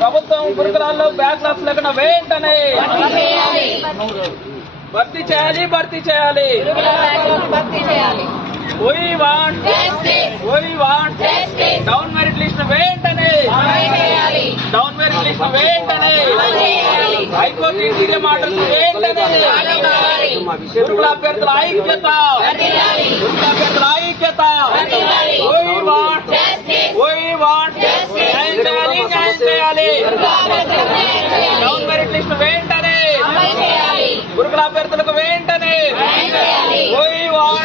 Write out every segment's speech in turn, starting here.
ప్రభుత్వం గురుకులాల్లో బ్యాక్లాగ్స్ లేకుండా వెంటనే భర్తీ చేయాలి. We want down merit list వెంటనే హైకోర్టు ఇంటీరియర్ ఆర్డర్స్ వెంటనే గురుకుల అభ్యర్థుల ఐక్యత We want న్యాయం చేయాలి. డౌన్ మెరిట్ లిస్ట్ వెంటనే గురుకుల అభ్యర్థులకు వెంటనే We want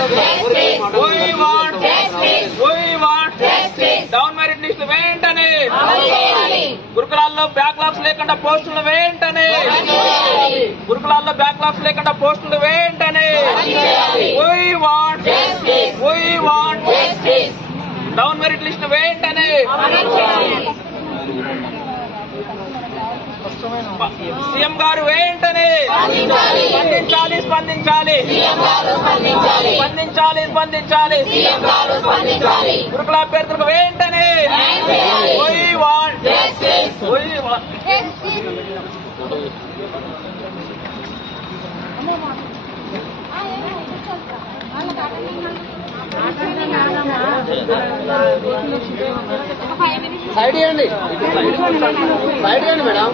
down merit list వెంటనే గురుకులాల్లో బ్యాక్లాగ్స్ లేకుండా పోస్టులు వెంటనే We want down merit list వెంటనే సీఎం గారు వెంటనే స్పందించాలి. గురుకుల అభ్యర్థులకు వెంటనే We want సైడ్ ఇవ్వండి మేడం.